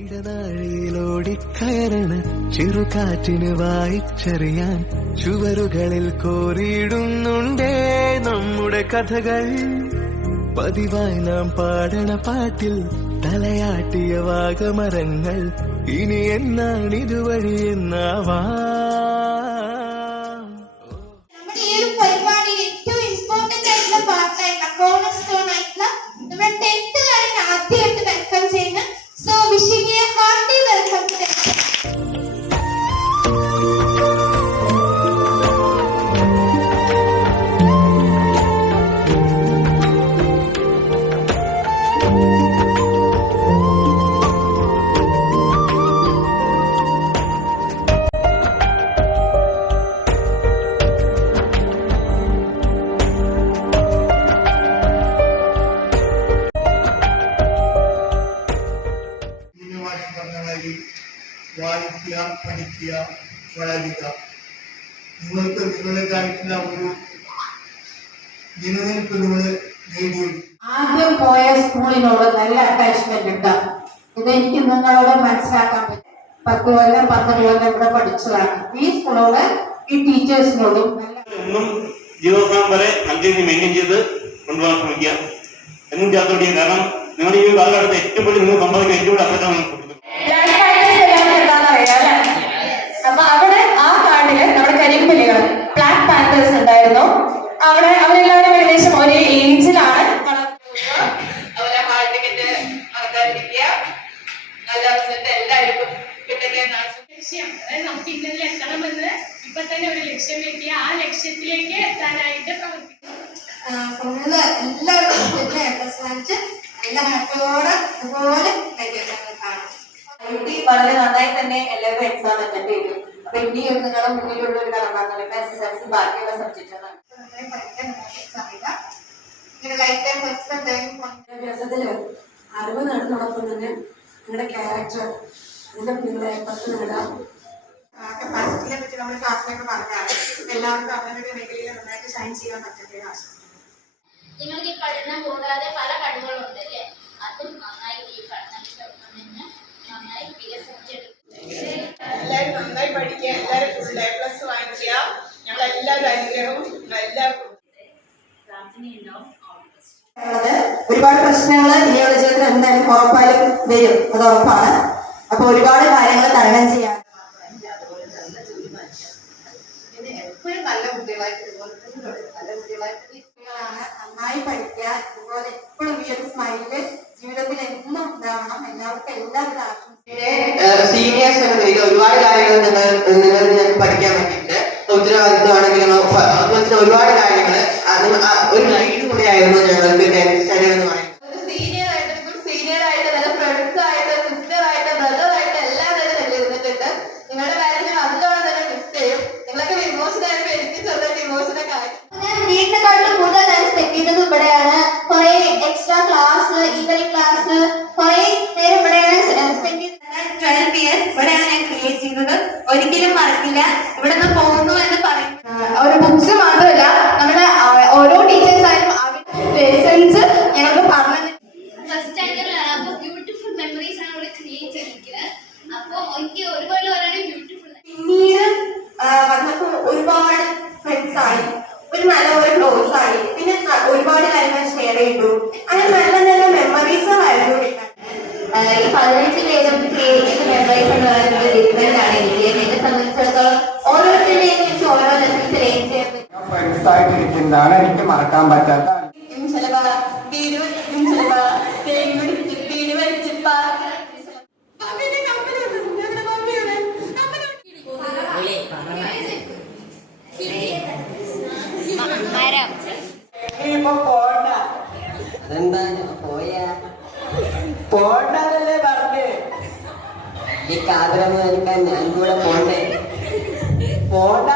ഇടനാഴിയിലോടിക്കയറണ ചെറുകാറ്റിന് വായിച്ചറിയാൻ ചുവരുകളിൽ കോറിയിടുന്നുണ്ടേ നമ്മുടെ കഥകൾ. പതിവായി നാം പാടണ പാട്ടിൽ തലയാട്ടിയ വാഗമരങ്ങൾ ഇനി എന്നാണിതുവഴി എന്നാവാ. വായിക്കുക, പഠിക്കുക, വളരുക. നിങ്ങൾക്ക് നിങ്ങളുടേതായിട്ടുള്ള ഒരു നിലനിൽപ്പ് നിങ്ങൾ നേടിയെടുക്കും. ആദ്യം പോയ സ്കൂളിനോട് നല്ല അറ്റാച്ച്മെന്റ് ഉണ്ട്. ഇതെനിക്ക് നിങ്ങളോട് മനസ്സിലാക്കാൻ പറ്റും. 10 കൊല്ലം 12 കൊല്ലം ഇവിടെ പഠിച്ചതാണ്. ഈ സ്കൂളോട് ഈ ടീച്ചേഴ്സിനോടും ഒന്നും ജീവിതം വരെ കണ്ടിന്യൂ മെയിൻറ്റെയിൻ ചെയ്ത് കൊണ്ടുപോകാൻ ശ്രമിക്കുക എന്നും ചേർത്തോടിയ. കാരണം നിങ്ങളുടെ ഈ കാലഘട്ടത്തിൽ ഏറ്റവും കൂടുതൽ നിങ്ങൾ സമ്പാദിക്കുക ഏറ്റവും കൂടുതൽ അസറ്റാണ് നിങ്ങൾ കൊടുക്കുന്നത്. അപ്പൊ അവിടെ ആ കാർഡില് നമ്മുടെ കരിമ്പലികൾ ബ്ലാക്ക് പാന്തേഴ്സ് ഉണ്ടായിരുന്നു. അവിടെ അവരെല്ലാവരും ഏകദേശം ഒരേ ഏജിലാണ്. അതുപോലെ ഹാൾ ടിക്കറ്റ് ആൾക്കാരിക്കുക, നല്ല റിസൾട്ട് എല്ലാവർക്കും കിട്ടട്ടെ എന്നാണ് ലക്ഷ്യം. അതായത് നമുക്ക് ഇന്നതിൽ എത്തണമെന്ന് ഇപ്പൊ തന്നെ ഒരു ലക്ഷ്യം വെക്കുക. ആ ലക്ഷ്യത്തിലേക്ക് എത്താനായിട്ട് പ്രവർത്തിക്കുക. വളരെ നന്നായി തന്നെ എല്ലാവരും എക്സാം അറ്റൻഡ് ചെയ്തു. അപ്പൊ ഇനി നിങ്ങളുടെ മുന്നിലുള്ള ഒരു കടമാർന്നല്ലോ SSLC ബാക്കിയുള്ള സബ്ജക്റ്റുകളാണ്. വിദ്യാഭ്യാസത്തില് അറിവ് നേടുന്നതോടൊപ്പം തന്നെ നിങ്ങളുടെ ക്യാരക്ടർ നിങ്ങളെ നേടാം. കപ്പാസിറ്റിയെ പറ്റി നമ്മൾ ക്ലാസ്സിലൊക്കെ പറഞ്ഞാണ്. എല്ലാവർക്കും അവരുടെ മേഖലയിൽ നന്നായിട്ട് ഷൈൻ ചെയ്യാൻ പറ്റട്ടെ ആശംസിക്കുന്നു. നിങ്ങൾക്ക് ഈ പഠനം കൂടാതെ പല കഴിവുകളുണ്ട് അല്ലേ? അതും നന്നായി ഈ പഠനത്തോടൊപ്പം തന്നെ നന്നായി വികസിപ്പിച്ചെടുക്കും. എല്ലാവരും നന്നായി പഠിക്കുക, എല്ലാവരും ഫുൾ A+ വാങ്ങിക്കുക. ഞങ്ങളെല്ലാവരും അനുഗ്രഹവും എല്ലാവർക്കും പ്രാർത്ഥനയുണ്ടാവും. ഒരുപാട് പ്രശ്നങ്ങൾ ഇനിയുള്ള ജീവിതത്തിൽ എന്തായാലും ഉറപ്പായാലും വരും, അത് ഉറപ്പാണ്. അപ്പൊ ഒരുപാട് കാര്യങ്ങൾ തരണം ചെയ്യാൻ എപ്പോഴും നല്ല കുട്ടികളായിട്ട് നന്നായി പഠിക്കുക. ഇതുപോലെ എപ്പോഴും ഈ ഒരു സ്മൈല് ജീവിതത്തിൽ എന്നും ഉണ്ടാവണം. എല്ലാവർക്കും എല്ലാവരും സീനിയേഴ്സ് എന്ന നിലയിൽ ഒരുപാട് കാര്യങ്ങൾ നിങ്ങൾക്ക് പഠിക്കാൻ പറ്റിയിട്ട് ഉത്തരവാദിത്വമാണെങ്കിലും ഒരുപാട് കാര്യങ്ങൾ ഒരു ഗൈഡ് കൂടെയായിരുന്നു ഞങ്ങൾക്ക് 10th സ്റ്റാൻഡേർഡ് എന്ന് പറയുന്നത്. സീനിയർ ആയിട്ട് നല്ല ഫ്രണ്ട്സ് ആയിട്ട് സിസ്റ്റർ ആയിട്ട് ബ്രദർ ആയിട്ട് എല്ലാവരും തന്നെ ഇരുന്നിട്ടുണ്ട്. നിങ്ങളുടെ കാര്യത്തിൽ നല്ലോണം തന്നെ മിസ് ചെയ്യും. നിങ്ങളൊക്കെ ഇമോഷൻ ആയപ്പോൾ എനിക്ക് ചെറുതായിട്ട് ഇമോഷനൊക്കെ ആയി. വീട്ടിനെക്കാട്ടിലും കൂടുതൽ ടൈം സ്പെൻഡ് ചെയ്തത് ഇവിടെയാണ്. കുറെ എക്സ്ട്രാ ക്ലാസ്, ഈവനിങ് ക്ലാസ്, കുറെ നേരം ഇവിടെയാണ് സ്പെൻഡ് ചെയ്തത്. 12 years ഇവിടെയാണ് ഞാൻ ക്രിയേറ്റ് ചെയ്തത്. ഒരിക്കലും മറക്കില്ല. ഇവിടെ നിന്ന് പോകുന്നു എന്ന് പറയും. ഒരു ബുക്സ് മാത്രമല്ല, നമ്മുടെ ഓരോ ടീച്ചേഴ്സ് ആയാലും ലെസൺസ് ഞങ്ങൾക്ക് പറഞ്ഞു. ഫസ്റ്റ് സ്റ്റാൻഡേർഡിലാണ്. അപ്പോൾ ബ്യൂട്ടിഫുൾ മെമ്മറീസ് ആണ് ഇവിടെ ക്രിയേറ്റ് ചെയ്തിരിക്കുന്നത്. അപ്പോൾ എനിക്ക് ഒരുപോലെ പറയുകയാണെങ്കിൽ ബ്യൂട്ടിഫുൾ. പിന്നീട് വന്നപ്പോൾ ഒരുപാട് ഫ്രണ്ട്സ് ആയി, ഒരു നല്ല ഒരു ക്ലോസ് ആയി. പിന്നെ ഒരുപാട് കാര്യങ്ങൾ ഷെയർ ചെയ്തു. അങ്ങനെ നല്ല നല്ല മെമ്മറീസുകളായിരുന്നു കിട്ടാൻ. ഈ 15 പേരും ക്രിയേറ്റ് ചെയ്ത മെമ്മറീസ് എന്ന് പറയുന്നത് ഡിഫറെന്റ് ആണ്. എന്നെ സംബന്ധിച്ചിടത്തോളം ഓരോരുത്തരുടെയും എനിക്ക് ഓരോ ലെസൺസ് ലേൺ ചെയ്യാൻ പറ്റും. ഫ്രണ്ട്സ് ആയിട്ട് ഇരിക്കുന്നതാണ് എനിക്ക് മറക്കാൻ പറ്റാത്ത. അതെന്താ പോണ്ടല്ലേ പറഞ്ഞേ? ഈ കാതലൊന്നും എടുക്കാൻ ഞാൻ കൂടെ പോണ്ടേ? പോണ്ട